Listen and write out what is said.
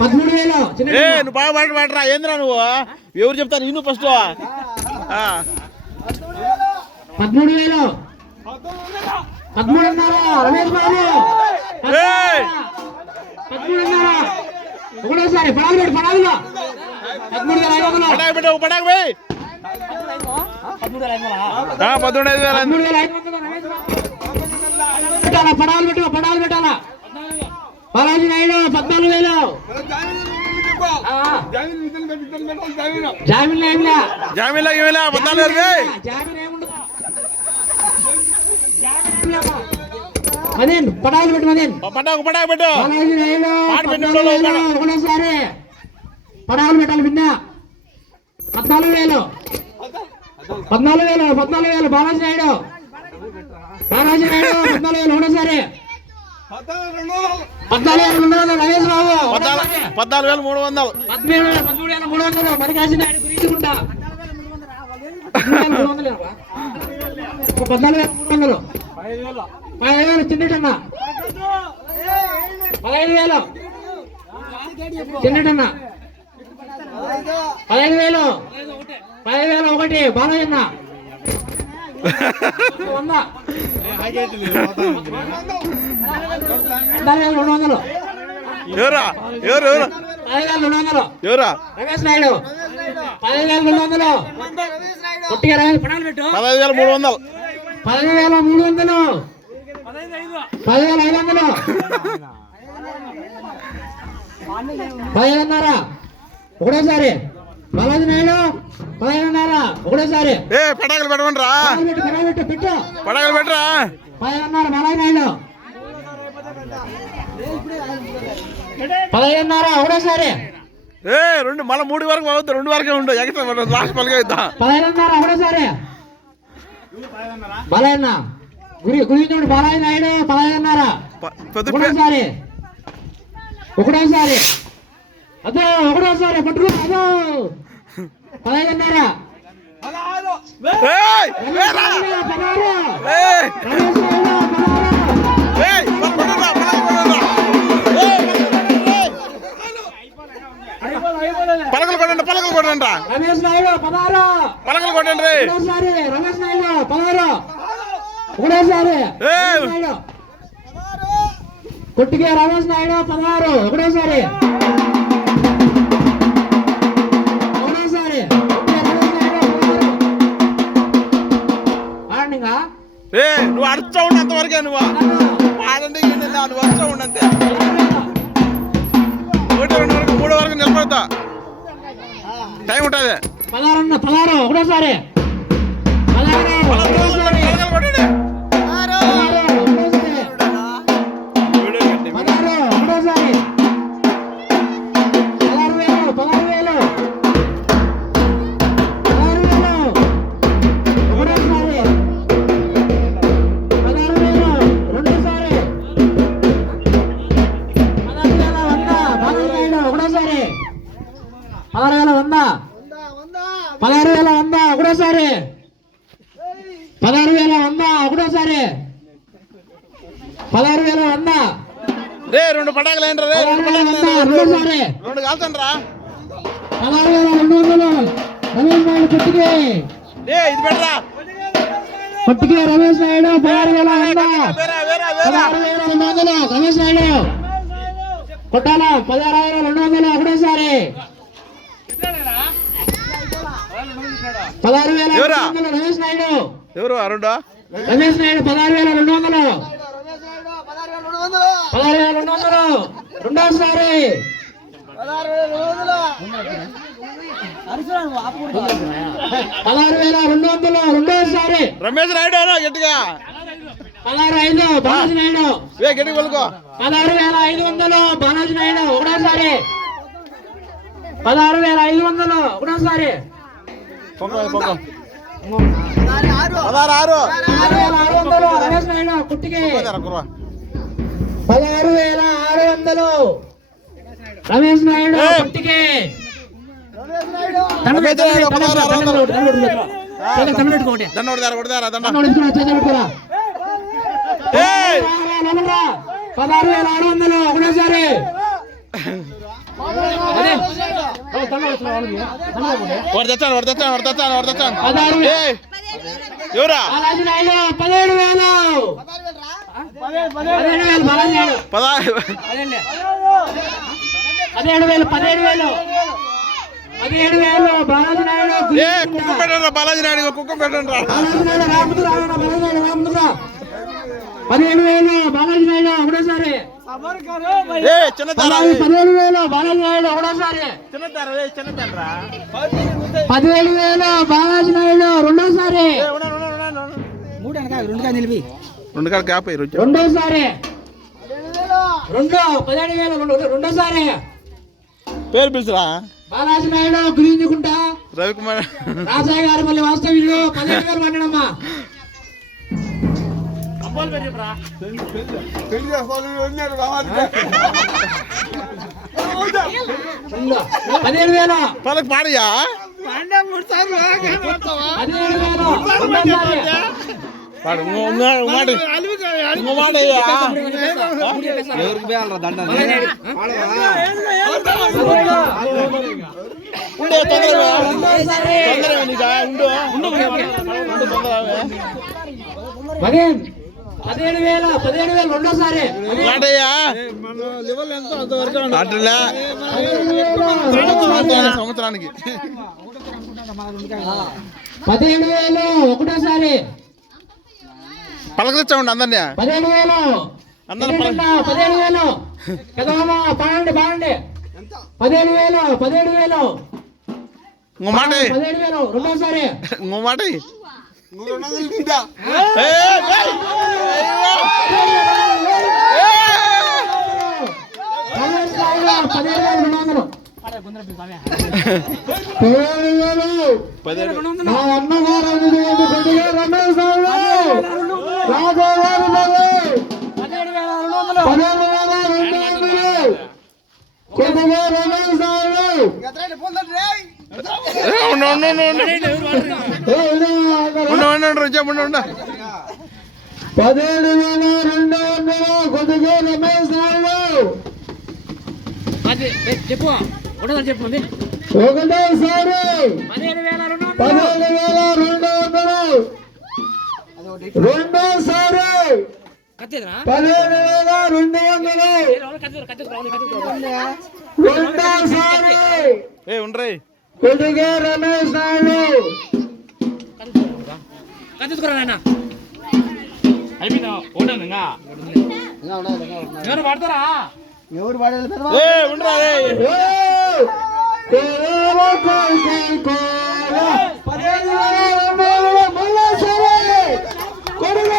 13,000 నువ్వు బాగా పడరా ఏంద్రా నువ్వు ఎవరు చెప్తాను ఇನ್ನು ఫస్ట్ 13,000 13,500 రమేష్ బాబు 13,500 ఒకటోసారి పడాలి 13,500 పడాకు పోయి 13,500 పడాలి పెట్టాలా బాలాజీ నాయుడు 14,000 జామీన్ ఏమిలా 14,000 మదన్ పడాలి పెట్టు పటాకు పెట్టు బాలాజీ నాయుడు ఒకటోసారి పడాలి పెట్టాలి పిన్న 14,000 బాలాజీ నాయుడు 14,000 ఒకటోసారి 14,200 రమేష్ బాబు 14,300 13,300 మరికాశి నాయుడు గురించుకుంటా 14,300 15,000 చిన్నటన్న 15,000 చిన్నటన్న 15,000 ఒకటి బాలయ్యన్న 200 ఎవరా రమేష్ నాయుడు 15,200 కొట్టిగా రమేష్ పడాలి పెట్టు 15,300 15,300 15,500 15,500 ఒకటోసారి బాలాజీ నాయుడు 15,500 ఒకటోసారి పటాకులు పెట్టమంటారా పెట్టు పటాకులు పెట్టరా 15,500 బాలాజీ నాయుడు 15,500 ఒకటోసారి రెండు మళ్ళీ 3 వరకు అవుతుంది 2 వరకే ఉండు ఎక్స్ట్రా లాస్ట్ పలిగా ఇద్దాం 15,500 ఒకటోసారి బాలయ్యన్న గురించి బాలాజీ నాయుడు 15,500 ఒకటోసారి అదో ఒకటోసారి పట్టుకో అదో 15,500 పలకలు కొట్టండి రమేష్ నాయుడు 16 పలకలు కొట్టండి రమేష్ నాయుడు 16 ఒకటోసారి కొట్టికే రమేష్ నాయుడు 16 ఒకటోసారి నువ్వు అడుచా ఉన్నంత వరకే నువ్వు ఆడండి నువ్వు అడుచా ఉన్నంతే 1, 2 వరకు 3 వరకు నిలబడతా టైం ఉంటుంది 16 ఒకటోసారి 16,100 ఒకటోసారి 16,100 ఒకటోసారి 16,100 2 పటాకులు ఏంట్రా రెండోసారి 2 కాల్చండి రా 16,200 రమేష్ నాయుడు కొట్టికే ఇది పెట్టరా కొట్టికే రమేష్ నాయుడు 16,200 రమేష్ నాయుడు కొట్టాలా 16,200 ఒకటోసారి 16,200 రమేష్ నాయుడు ఎవరు అరుడా రమేష్ నాయుడు 16,200 రెండోసారి 16,200 రెండోసారి రమేష్ నాయుడు గట్టిగా 16,500 బాలాజీ నాయుడు గట్టిగా పలుకో 16,500 బాలాజీ నాయుడు ఒకటోసారి 16,500 ఒకటోసారి 16,600 రమేష్ నాయుడు కుట్టికి 16,600 రమేష్ నాయుడు కుట్టికి ఒకటోసారి వాడు తెచ్చాను పదహారు ఏయ్, ఎవరా బాలాజీ నాయుడు 17,000 17,000 బాలాజీ నాయుడు 17,000 బాలాజీ నాయుడు ఏ కుక్క పెట్టండి బాలాజీ నాయుడు కుక్క పెట్టండి రా బాలాజీ నాయుడు రాముదురా 17,000 బాలాజీ నాయుడు ఒకటోసారి ఏ చిన్న తార 17,000 బాలాజీ నాయుడు ఒకటోసారి చిన్న తార రా 17,000 బాలాజీ నాయుడు రెండోసారి రెండు కాడ గ్యాప్ అయ్యి రెండోసారి 17,000 రెండోసారి పేరు పిలుచురా బాలాజీ నాయుడు గురించుకుంటా రవికుమార్ రాజాయ్య గారు మళ్ళీ వాస్తవ్యులు 17,000 పడ్డాడమ్మా 17,000 పలకు పాడయ్యా 17,000 పాడు మాట అయ్యా ఉండే తొందరగా నీకా ఉండు మగన్ 17,000 రెండోసారి మాటయ్యా అట్లా సంవత్సరానికి 17,000 ఒకటోసారి పలకరించండి అందరినీ 17,000 అందరూ 17,000 కదమ్మా బాగుండి 17,000 ఇంకో మాట 17,000 రెండోసారి ఇంకో మాట 17,200 మా అన్నగారు కొద్దిగా రమేష్ రాజావారు 17,200 కొద్దిగా రమేష్ ఉండు 17,200 కొద్దిగా రమేష్ చెప్పు ఒకటోసారి చెప్పు ఒకటోసారి 17,200 రెండోసారి 17,200 రెండోసారి ఉండ్రై కొద్దిగా రమేష్ నాయుడు ఉండరా కొడుకు